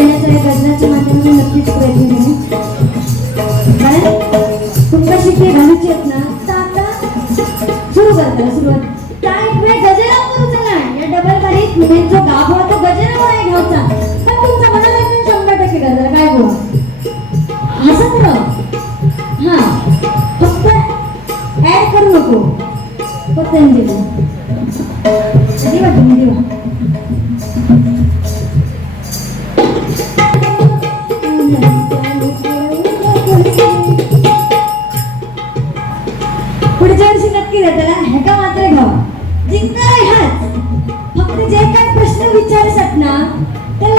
देण्याचा या गजराच्या माध्यमातून नक्कीच प्रयत्न करेन. कारण तुमका ते घालूचे आहेत ना. Thank you.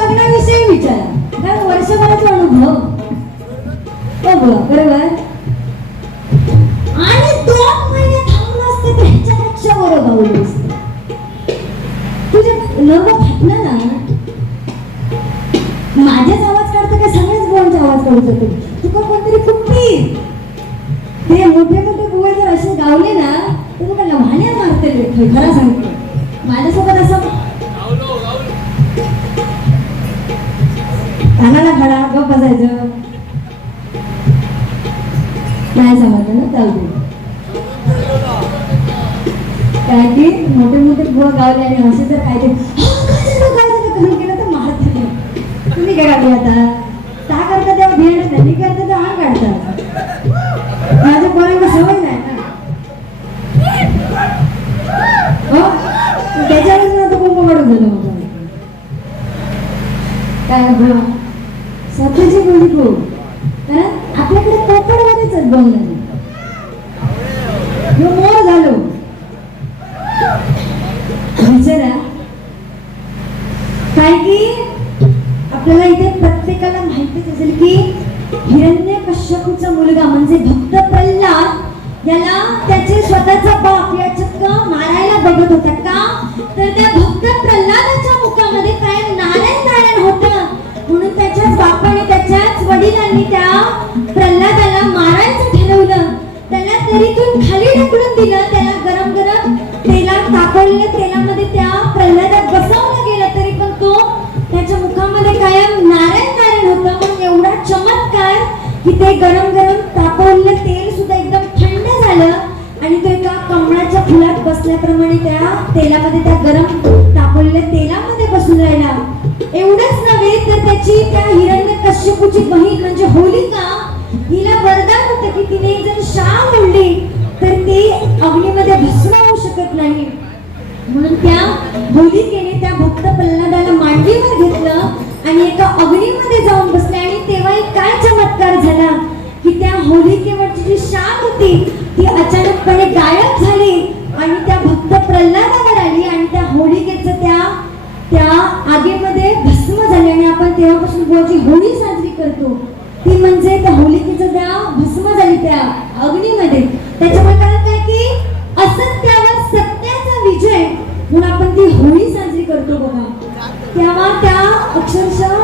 काय की मोठे मोठे बुवा गावले आणि असे जर काय ते? केलं तर मारत नाही. तुम्ही काय काढले आता. का करता तेव्हा भेट नाही. मी तेव्हा हा काढता. माझ्या पोरांना सवय नाही ना. हो? त्याच्यावरच ना कुंभ काढून झालं होतं. काय हो स्वतःची बोली खूप याला त्याचे स्वतःचा बाप या चक्क मारायला बघत होता का? तर त्या भक्त प्रल्हादाच्या मुखामध्ये कायम नारायण नारायण होतं. म्हणून त्याच्याच बापाने त्याच्याच वडिलांनी त्या प्रल्हादाला मारायचं ठरवलं. त्याला तरीतून खाली ढकलून दिलं. त्याला गरम गरम तेलात तापवलेल्या तेलामध्ये त्या प्रल्हादात बसवलं गेलं. तरी पण तो त्याच्या मुखामध्ये कायम नारायण नारायण होतं. पण एवढा चमत्कार की ते गरम गरम तापवलेलं तेल बसल्याप्रमाणे त्या तेलामध्ये त्या गरम तापवलेल्या तेलामध्ये बसून राहिला. एवढंच नव्हे तर त्याची त्या हिरण्य कश्यपूची बहीण म्हणजे होलिका हिला वरदान होतं की तिने जर शाम ओढली तर ती अग्नीमध्ये भस्म होऊ शकत नाही. म्हणून त्या होलिकेने त्या भक्त प्रल्हादाला मांडीवर घेतलं आणि एका अग्नीमध्ये जाऊन बसले. आणि तेव्हा एक काय चमत्कार झाला की त्या होलिकेवरची जी शाम होती ती अचानकपणे गायब झाली. त्या प्रल्हादावर आली आणि त्या होलिकेचं त्या त्या आगीमध्ये भस्म झाले आणि आपण तेव्हापासून बुवाची होळी साजरी करतो. ती म्हणजे त्या होलिकेचं त्या भस्म झाली त्या अग्नीमध्ये. त्याच्यामुळे कारण काय की असत्यावर सत्याचा विजय म्हणून आपण ती होळी साजरी करतो बघा. तेव्हा त्या अक्षरशः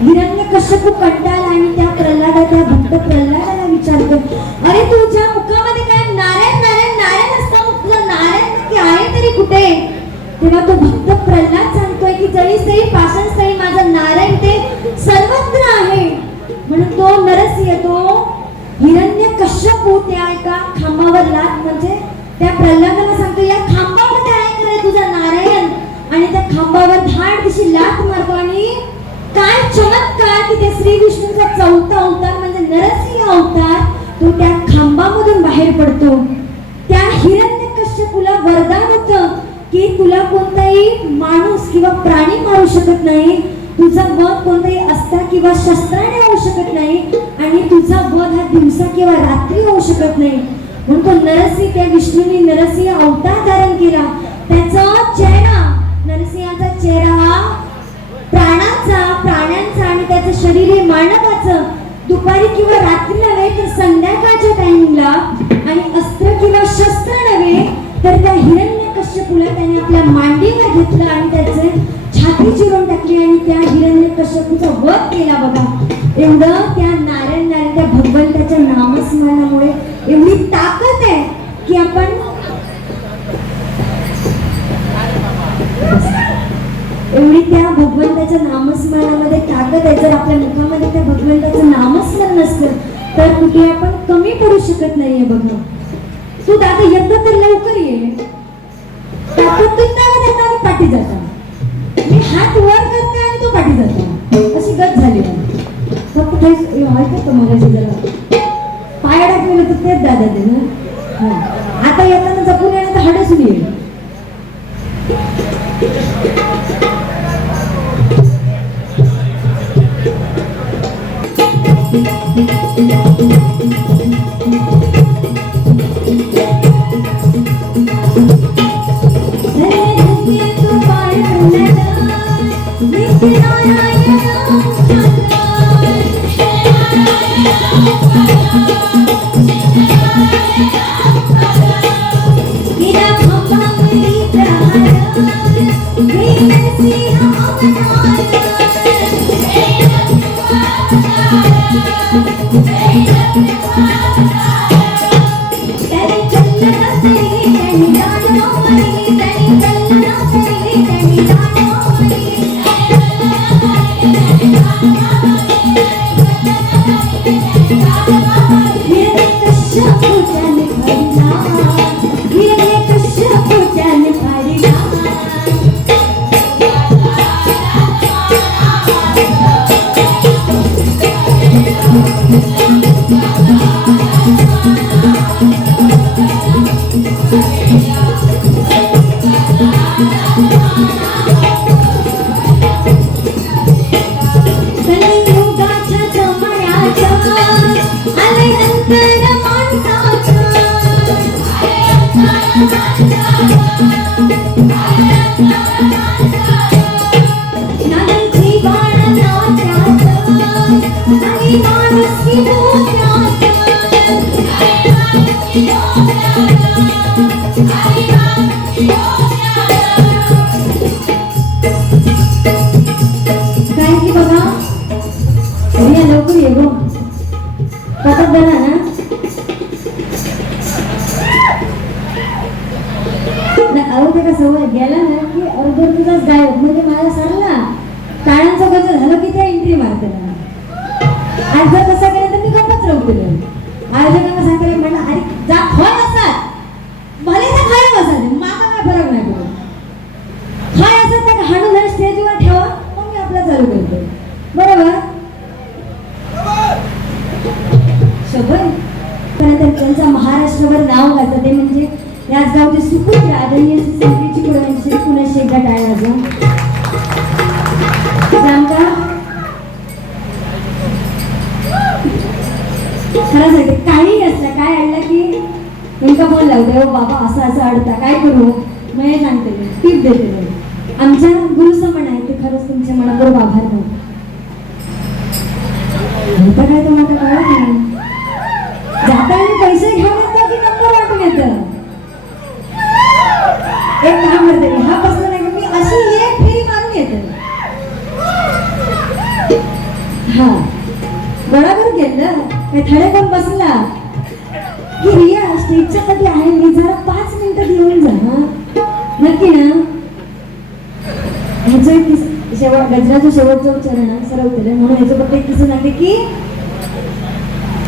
हिरण्य कश्यप कंटाळ आणि त्या तेव्हा तो भक्त प्रल्हाद सांगतोय की जळी स्थळी पाषाण स्थळी माझा नारायण ते सर्वत्र आहे. म्हणून तो नरसिंह तो हिरण्य कश्यप त्या एका खांबावर लाट म्हणजे त्या प्रल्हादाला सांगतो या खांबामध्ये आहे का रे तुझा नारायण? आणि त्या खांबावर धाड दिशी लाथ मारतो आणि काय चमत्कार की त्या श्री विष्णूचा चौथा अवतार म्हणजे नरसिंह अवतार तो त्या खांबामधून बाहेर पडतो. त्या हिरण्य कश्यपूला वरदान होतं. की तुला कोणताही माणूस किंवा प्राणी मारू शकत नाही तुझा वध कोणताही अस्त्र किंवा शस्त्राने होऊ शकत नाही आणि तुझा वध हा दिवसा किंवा रात्री होऊ शकत नाही. म्हणून तो नरसिंह त्या विष्णूने नरसिंह अवतार धारण केला. त्याचा चेहरा नरसिंहाचा चेहरा हा प्राणाचा प्राण्यांचा आणि त्याचं शरीर हे मानवाचं. दुपारी किंवा रात्री नव्हे तर संध्याकाळच्या टाइमिंगला आणि अस्त्र किंवा शस्त्र नव्हे तर त्या हिरण्य कश्यपूला त्याने आपल्या मांडीवर घेतलं आणि त्याचे छाती चिरून टाकली आणि त्या हिरण्य कश्यपूचा वध केला बघा. एवढं त्या नारायण नारायण त्या भगवंताच्या नामस्मरणामुळे एवढी ताकद आहे की आपण एवढी त्या भगवंताच्या नामस्मरणामध्ये ताकद आहे. जर आपल्या मुखामध्ये त्या भगवंताचं नामस्मरण नसतं तर कुठे आपण कमी पडू शकत नाहीये बघा. तू दादा येतं तर लवकर ये. ताकद तुम्ही देता आणि पाठी जाता. मी हात वर करते आणि तो पाठी जातो. अशी गत झाली मला. फक्त काही ऐकत मला जरा? पाय टाकलेलं तर तेच दादा ते ना? हा. आता येताना जपून येणं तर हडसून येईल Thank you. त्यांचा महाराष्ट्रावर नाव गाजतं ते म्हणजे राजगावचे सुपुत्र आदरणीय श्री संकेतजी कुळवंशी पुन्हा शेखा टाळायचं आमका खरं सांगते काही असलं काय आणलं की नेमका फोन लावते हो बाबा असं असं अडता काय करू? मग हे सांगते टीप देते मी. आमच्या गुरुसमन आहे ते खरंच तुमच्या मनाबरोबर आभार मानतो. काय बरोबर गेलं काय थडे कोण बसला. की रिया स्टेजच्या कधी आहे मी जरा पाच मिनिटं घेऊन जा नक्की ना? ह्याचं एक शेवट गजराचं शेवटचं उच्चारण आहे, सरळ उत्तर म्हणून ह्याचं फक्त एक किस्सा आले की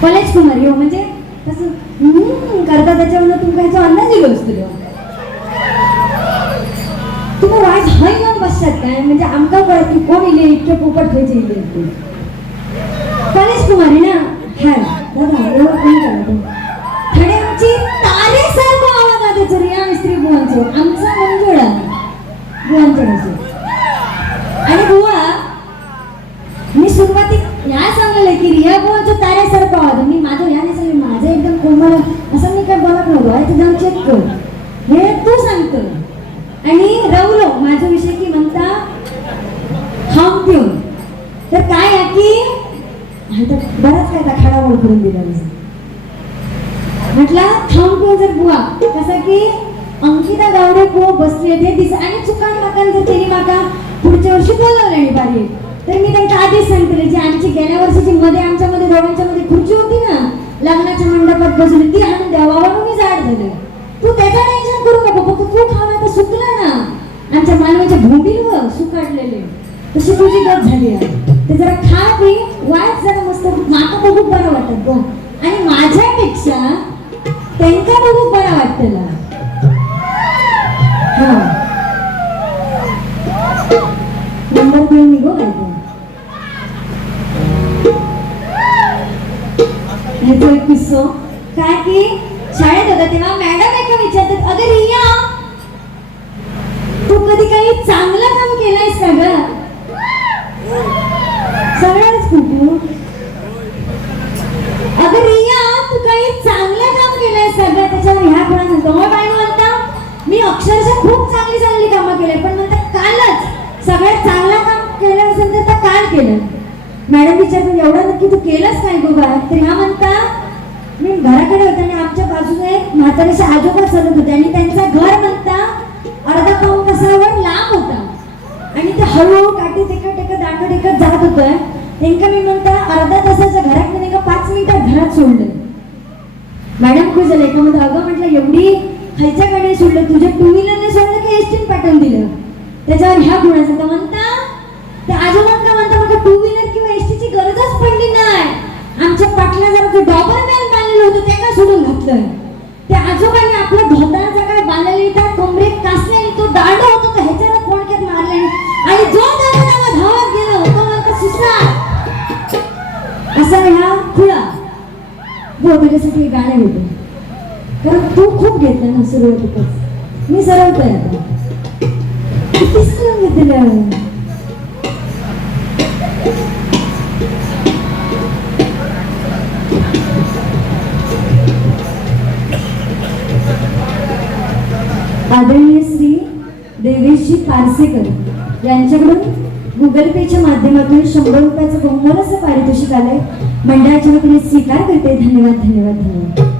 कॉलेज कुमारी हो म्हणजे तसं करता त्याच्यावर तुम्ही ह्याचा अंदाज दिलो असतो तुम्ही वाईट हय म्हणून बसतात काय? म्हणजे आमका कळत की कोण इले? इतके पोपट खायचे इले. इतके कॉलेज कुमारी ना हाय. आणि एवढं कोणी करत आवाज आले तर या स्त्री बुवांचे. आमचा मंजुळा. बुवांचे आणि बुवा मी सुरुवाती या सांगलेलं की रिया बुवांच्या तारेसारखं आवाज. मी माझं या नाही सांगले माझं एकदम कोमल असं मी काय बघत नव्हतो आहे ते जाऊन चेक कर. हे तू सांगतो. आणि रवलो माझा विषय की म्हणता खाऊन पिऊन तर काय आहे की हा तर बराच काय त्या करून दिला मी. म्हटलं खाऊन जर बुवा. कसं की अंकिता गावडे बुवा बसली ते दिस आणि चुकान माकान जर त्यांनी माका पुढच्या वर्षी बोलावलं नाही बारी. तर मी त्यांना आधीच सांगते जी आमची गेल्या वर्षीची मध्ये आमच्या मध्ये दोघांच्या मध्ये खुर्ची होती ना लग्नाच्या मंडपात बसली ती आणून द्यावा म्हणून मी जाड झालं. तू त्याचा टेन्शन करू नको फक्त तू खावा तर सुकला ना. आमच्या मानवाच्या भूमीवर सुकाडलेले तशी तुझी गत झाली आहे. ते जरा खा ते वाट जरा मस्त माका बघू बरं वाटत गो. आणि माझ्यापेक्षा त्यांका बघू बरं वाटतं नंबर घेऊन निघो काय तो एक किस्सो? काय की? शाळेत होता तेव्हा मॅडम एका विचारतात अगं रिया तू कधी काही चांगलं काम केलंयस का गं? सगळ्याच खूप अगं रिया तू काही चांगलं काम केलंय का त्याच्यावर ह्या कोणा सांगतो मग बाई म्हणता मी अक्षरशः खूप चांगली चांगली कामं केली पण म्हणता कालच सगळ्यात चांगलं काम केलं असेल तर काल केलं. मॅडम विचारतो एवढं नक्की तू केलंच नाही गो बा तर ह्या म्हणता मी घराकडे होते आणि आमच्या बाजूने एक म्हातारीचे आजोबा चालत होते आणि त्यांचा घर म्हणता अर्धा पाऊन तासावर लांब होता आणि ते हळू काठी टेकत टेकत टेकत जात होतोय त्यांना मी म्हणता अर्धा तासाच्या घरात मी का पाच मिनिटात घरात सोडलं. मॅडम खुश झाले. का म्हणतो अगं म्हटलं एवढी खायच्या गाडी सोडलं. तुझ्या टू व्हीलरने सोडलं की एसटीन पाठवून दिलं? त्याच्यावर ह्या गुणाचं तर म्हणता ते आजोबांना म्हणता मग टू व्हीलर किंवा एसटीची गरजच पडली नाही. आमच्या पाटला जर ते डॉबर बॅल बांधलेलं होतं ते का सोडून घातलं? त्या आजोबांनी आपलं धोताराचा काय बांध हो त्याच्यासाठी हे गाणं घेतो कारण तू खूप घेतला ना सुरुवातीतच मी सरवतोय आता किती सरळ घेतलं आदरणीय श्री देवेशजी पारसेकर यांच्याकडून गुगल पेच्या माध्यमातून शंभर रुपयाचं बहुमोलाचं पारितोषिक आलंय. मंडळाच्या वतीने स्वीकार करते. धन्यवाद धन्यवाद धन्यवाद.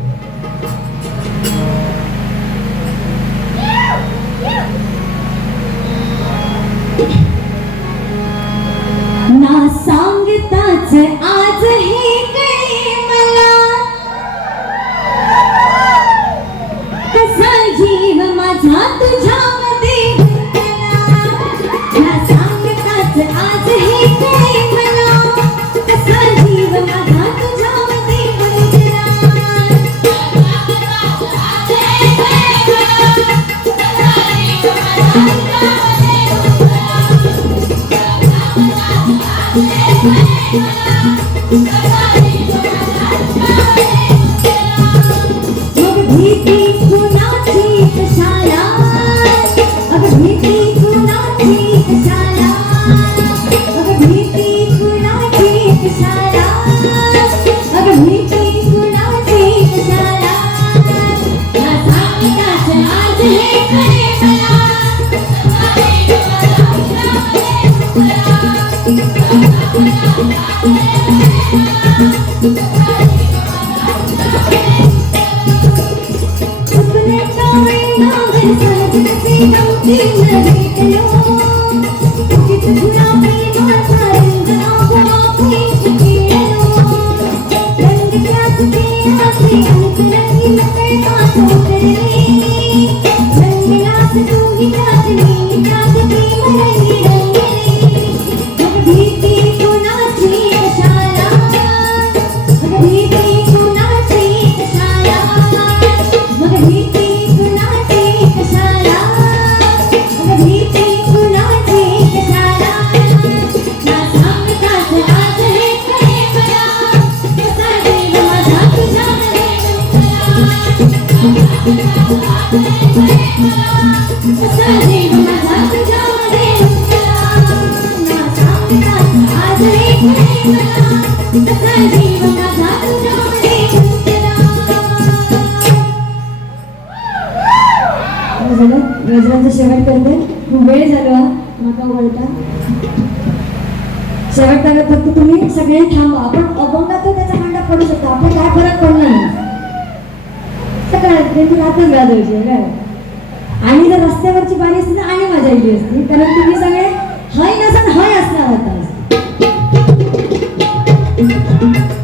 गजरांचा शेवट करते. वेळ झालो नका वळता. शेवट करत फक्त तुम्ही सगळे थांबा. आपण अभंगात त्याचा खंडा पडू शकतो. आपण काय फरक पडणार नाही सगळं ते तू राहतच गाजवायचे काय? आणि जर रस्त्यावरची पाणी असती तर आणि मजा येईल असती. कारण तुम्ही सगळे हय नसन हय असणार होता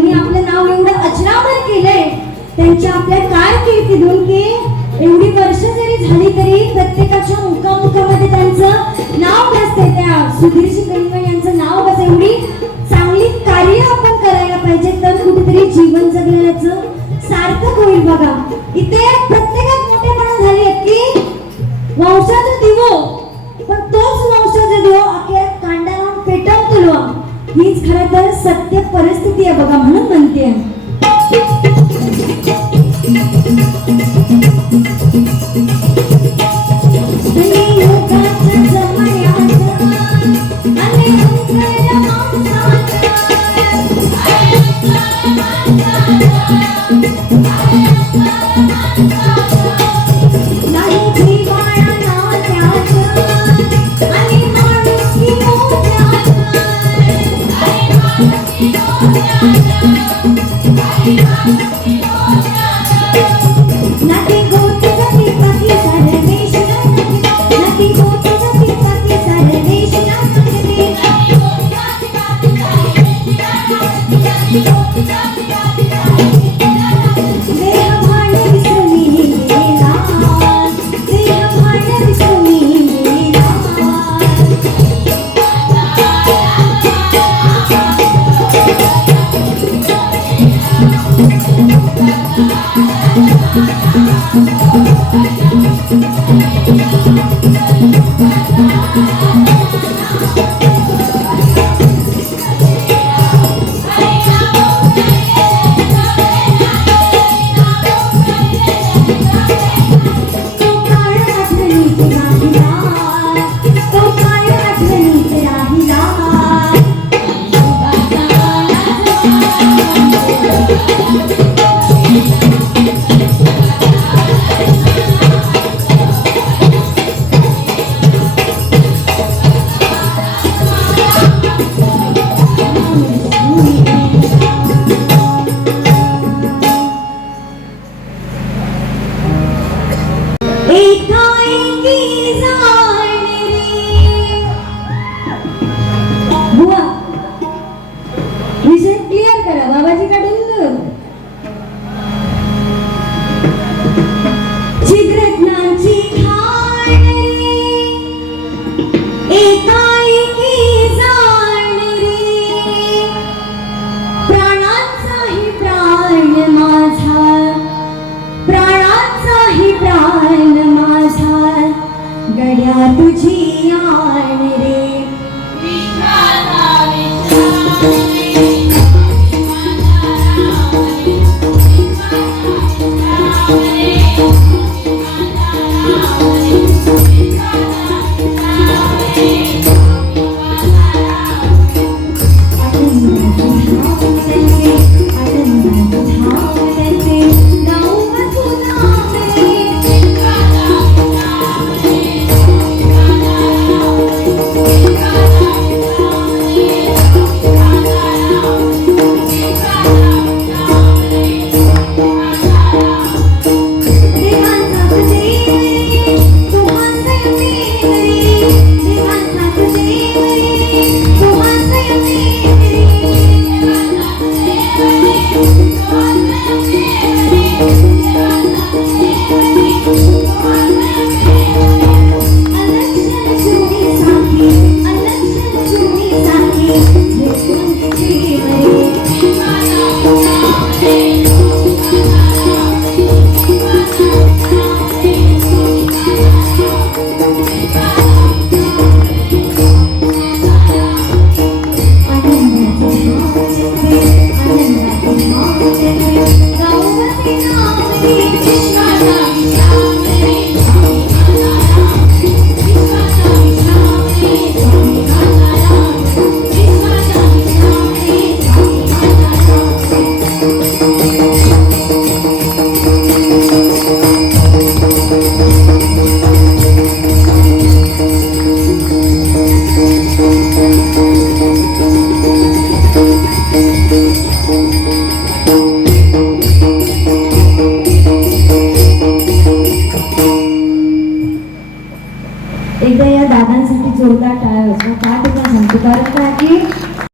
बुवा त्यांनी आपलं नाव एवढं अजरामर केलंय. त्यांच्या आपल्या कारकिर्दीतून की? एवढी वर्ष जरी झाली तरी प्रत्येकाच्या मुखामुखामध्ये त्यांचं नाव बसते त्या सुधीर शिकणकर यांचं नाव बस एवढी चांगली कार्य आपण करायला पाहिजे तर कुठेतरी जीवन जगण्याचं सार्थक होईल बघा. इथे प्रत्येकात मोठेपणा झाली की वंशाचा दिवो पण तोच वंशाचा दिवो अखेर कांडाला पेटवतो हीच खरं तर सत्य परिस्थिती आहे बघा म्हणून म्हणते Thank you. माझा गड्या तुझी आण रे.